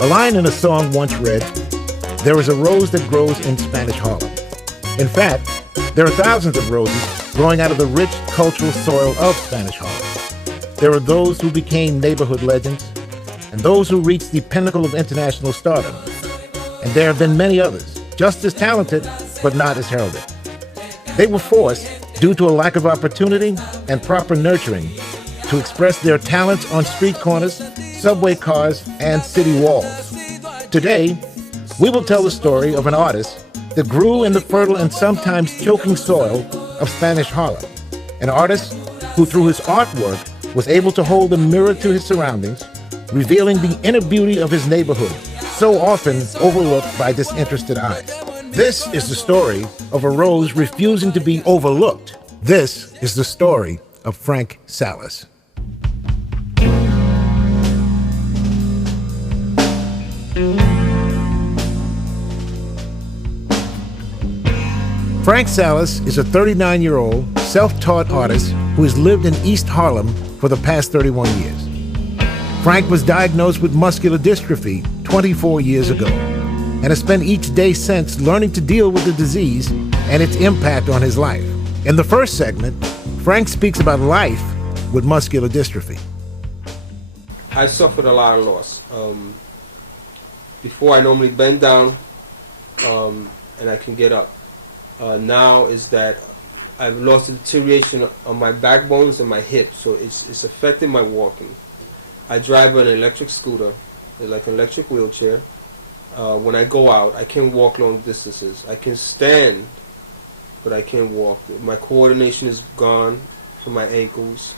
A line in a song once read, "There is a rose that grows in Spanish Harlem." In fact, there are thousands of roses growing out of the rich cultural soil of Spanish Harlem. There are those who became neighborhood legends, and those who reached the pinnacle of international stardom. And there have been many others, just as talented, but not as heralded. They were forced, due to a lack of opportunity and proper nurturing, to express their talents on street corners, subway cars, and city walls. Today, we will tell the story of an artist that grew in the fertile and sometimes choking soil of Spanish Harlem. An artist who, through his artwork, was able to hold a mirror to his surroundings, revealing the inner beauty of his neighborhood, so often overlooked by disinterested eyes. This is the story of a rose refusing to be overlooked. This is the story of Frank Salas. Frank Salas is a 39-year-old self-taught artist who has lived in East Harlem for the past 31 years. Frank was diagnosed with muscular dystrophy 24 years ago and has spent each day since learning to deal with the disease and its impact on his life. In the first segment, Frank speaks about life with muscular dystrophy. I suffered a lot of loss. Before I normally bend down and I can get up. Now is that I've lost the deterioration on my backbones and my hips, so it's affecting my walking. I drive an electric scooter, like an electric wheelchair. When I go out, I can't walk long distances. I can stand, but I can't walk. My coordination is gone from my ankles,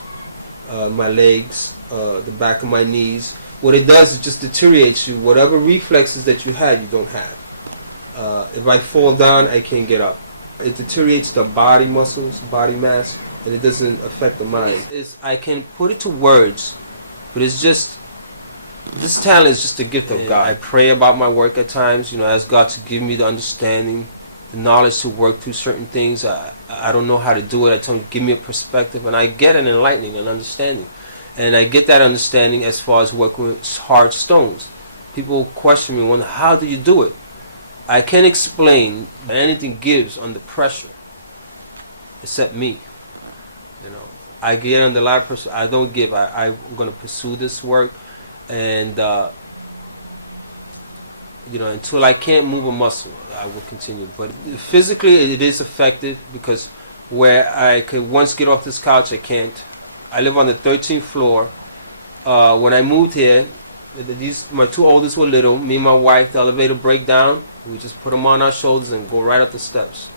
my legs, the back of my knees. What it does is just deteriorates you. Whatever reflexes that you had, you don't have. If I fall down, I can't get up. It deteriorates the body muscles, body mass, and it doesn't affect the mind. I can put it to words, but it's just, this talent is just a gift of God. I pray about my work at times, ask God to give me the understanding, the knowledge to work through certain things. I don't know how to do it. I tell him, give me a perspective, and I get an enlightening, an understanding. And I get that understanding as far as working with hard stones. People question me, wonder, how do you do it? I can't explain anything gives under pressure, except me. I get under a lot of pressure. I don't give. I'm going to pursue this work, and until I can't move a muscle, I will continue. But physically, it is effective because where I could once get off this couch, I can't. I live on the 13th floor. When I moved here, my two oldest were little. Me and my wife, the elevator break down. We just put them on our shoulders and go right up the steps.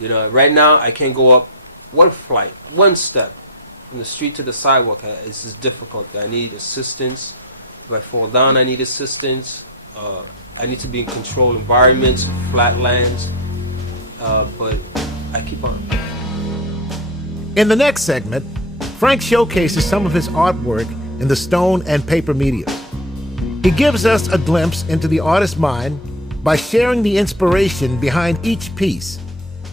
Right now I can't go up one flight, one step from the street to the sidewalk. It's just difficult. I need assistance. If I fall down, I need assistance. I need to be in controlled environments, flat lands. But I keep on. In the next segment, Frank showcases some of his artwork in the stone and paper media. He gives us a glimpse into the artist's mind by sharing the inspiration behind each piece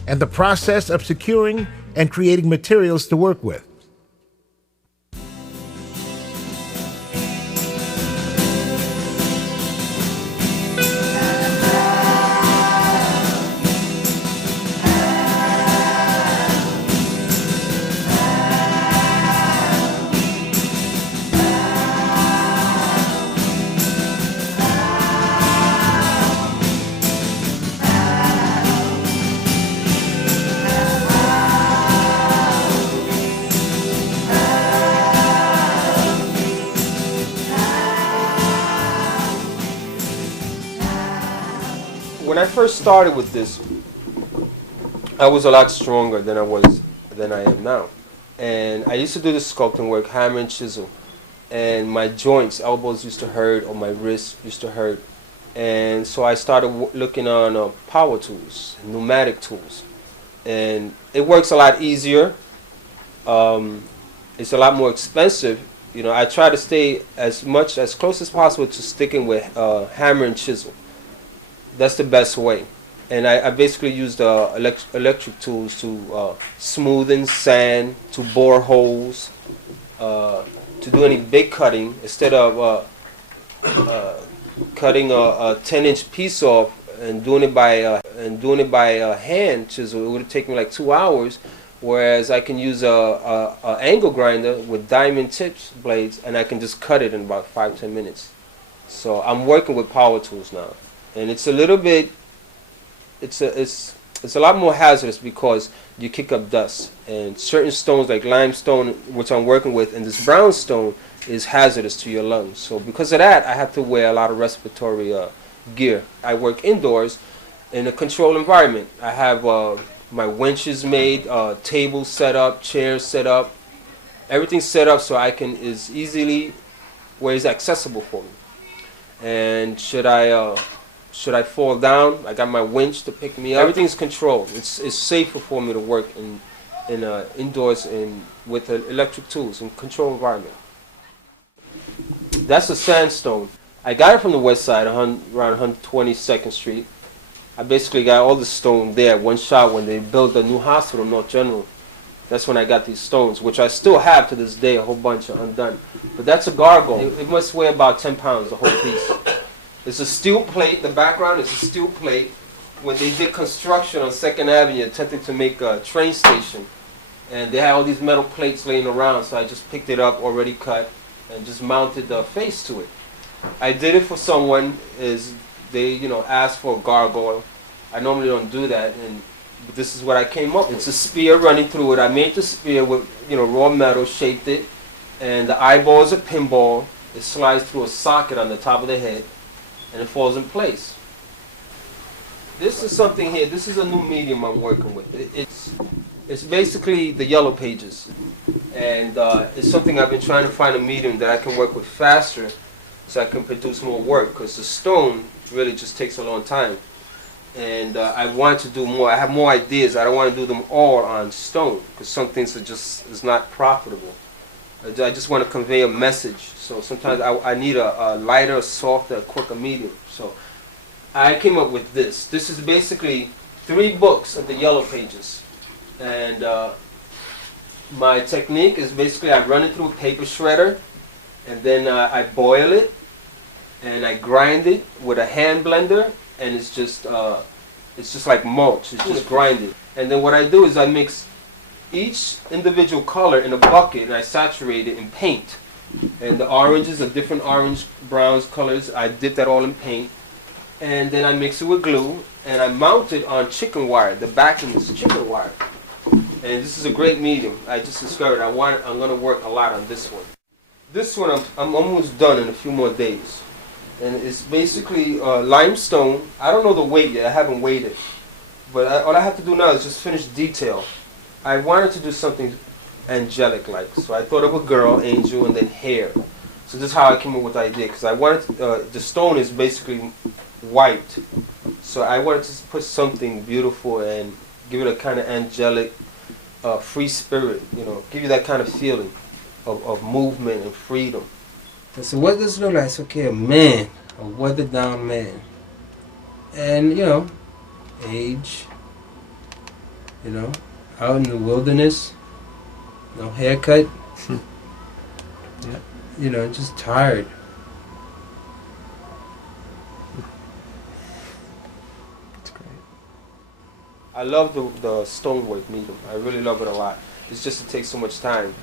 and the process of securing and creating materials to work with. When I first started with this, I was a lot stronger than I am now. And I used to do the sculpting work, hammer and chisel. And my joints, elbows used to hurt, or my wrists used to hurt. And so I started looking on power tools, pneumatic tools. And it works a lot easier. It's a lot more expensive. I try to stay as close as possible to sticking with hammer and chisel. That's the best way. And I basically use the electric tools to smoothen, sand, to bore holes, to do any big cutting. Instead of cutting a 10-inch piece off and doing it by hand chisel, it would take me like 2 hours. Whereas I can use a angle grinder with diamond tips blades, and I can just cut it in about 5-10 minutes. So I'm working with power tools now, and it's a little bit, it's a lot more hazardous because you kick up dust, and certain stones like limestone, which I'm working with, and this brown stone is hazardous to your lungs. So because of that, I have to wear a lot of respiratory gear. I work indoors in a controlled environment. I have my winches made, tables set up, chairs set up, everything set up so I can is easily where it's accessible for me. And should I fall down, I got my winch to pick me up. Everything's controlled. It's safer for me to work in indoors with electric tools in controlled environment. That's a sandstone. I got it from the west side, around 122nd Street. I basically got all the stone there one shot when they built the new hospital, North General. That's when I got these stones, which I still have to this day, a whole bunch are undone. But that's a gargoyle. It must weigh about 10 pounds, the whole piece. It's a steel plate. The background is a steel plate. When they did construction on 2nd Avenue, attempting to make a train station, and they had all these metal plates laying around, so I just picked it up, already cut, and just mounted the face to it. I did it for someone, they asked for a gargoyle. I normally don't do that, but this is what I came up with. It's a spear running through it. I made the spear with raw metal, shaped it, and the eyeball is a pinball. It slides through a socket on the top of the head, and it falls in place. This is something here. This is a new medium I'm working with. It's basically the yellow pages, and it's something I've been trying to find a medium that I can work with faster, so I can produce more work. Because the stone really just takes a long time, and I want to do more. I have more ideas. I don't want to do them all on stone because some things is not profitable. I just want to convey a message. So sometimes I need a lighter, softer, quicker medium. So I came up with this. This is basically 3 books of the yellow pages. And my technique is basically I run it through a paper shredder, and then I boil it, and I grind it with a hand blender, and it's just like mulch. It's just grinded. And then what I do is I mix each individual color in a bucket, and I saturate it in paint. And the oranges are different orange, browns, colors. I dip that all in paint, and then I mix it with glue, and I mount it on chicken wire. The backing is chicken wire, and this is a great medium. I just discovered I'm going to work a lot on this one. This one I'm almost done in a few more days, and it's basically limestone. I don't know the weight yet. I haven't weighed it, but all I have to do now is just finish detail. I wanted to do something angelic-like, so I thought of a girl, angel, and then hair. So this is how I came up with the idea, because I wanted the stone is basically white, so I wanted to put something beautiful and give it a kind of angelic, free spirit, give you that kind of feeling of movement and freedom. So what does it look like? It's okay, a man, a weathered down man, and age, out in the wilderness, no haircut, yeah. Just tired. That's great. I love the stonework medium. I really love it a lot. It's just it takes so much time.